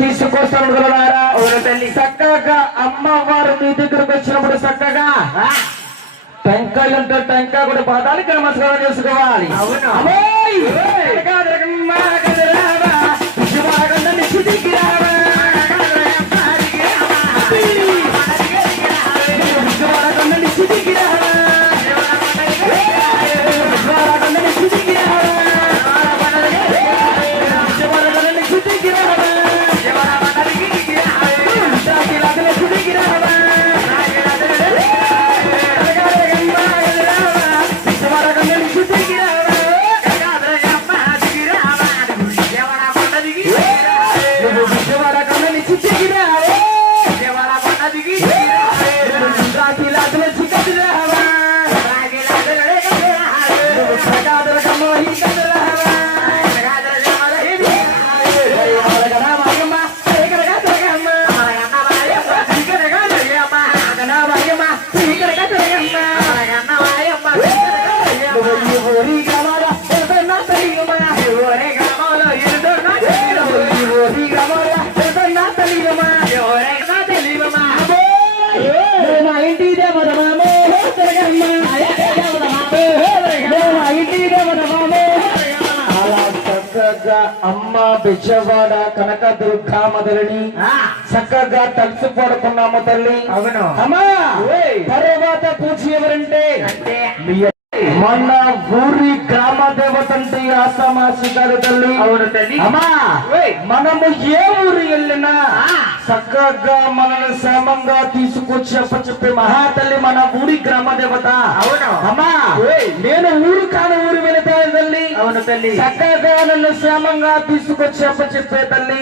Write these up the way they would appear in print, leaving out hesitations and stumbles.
తీసుకొస్తాను తల్లి. చక్కగా అమ్మవారు మీ దగ్గరకు వచ్చినప్పుడు చక్కగా టెంకాయలు ఉంటే టెంకాయ కూడా పాదాలకి నమస్కారం చేసుకోవాలి. అమ్మ బిచ్చవాడ కనకదుర్గా మొదలని చక్కగా తలుసు పడుకున్నాము తల్లి. అవును అమ్మా. తర్వాత పూజ ఎవరంటే మన ఊరి గ్రామ దేవత అంటే ఆసామాసి గారు తల్లి. అవును తల్లి. అమ్మా మనము ఏ ఊరు వెళ్ళినా చక్కగా మనల్ని క్షేమంగా తీసుకొచ్చి చెప్పే మహాతల్లి మన ఊరి గ్రామ దేవత. అవును అమ్మా. నేను ఊరు కాని ఊరు వెళితే తల్లి. అవును తల్లి. చక్కగా నన్ను క్షేమంగా తీసుకొచ్చి చెప్పే తల్లి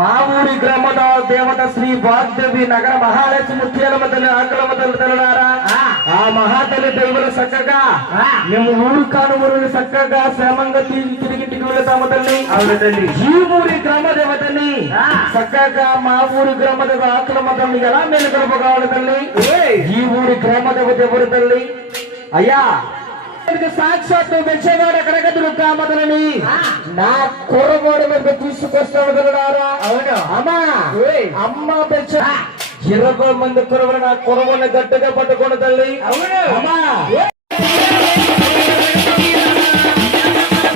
మా ఊరి గ్రామ దేవత శ్రీ వాగ్దేవి నగర మహాలక్ష్మి ముత్యాలమ్మ తల్లి ఆకలమ్మ తల్లి తల్లులారా. ఆ మహాతల్లి దైవులు చక్కగా మేము ఊరు కాని ఊరిని చక్కగా క్షేమంగా తిరిగింటికి వెళతాము తల్లి. అవును తల్లి. ఈ ఊరి గ్రామ దేవతని చక్కగా మా ఊరి గ్రామ దేవ ఆకలమ్మ తల్లి ఎలా మేలు కలపగావాలి తల్లి. ఈ ఊరి గ్రామ దేవత ఎవరు తల్లి? అయ్యా సాక్షాత్తు బెచ్చగాడ కనకదుర్గా మొదలని నా కుర్రగోడ మీద తీసుకొస్తాడు తల్లులారా. అవును అమ్మా. అమ్మ బెచ్చ 20 మంది కురవలు నా కురవని గట్టిగా పట్టుకోండి తల్లి. అవును అమ్మా.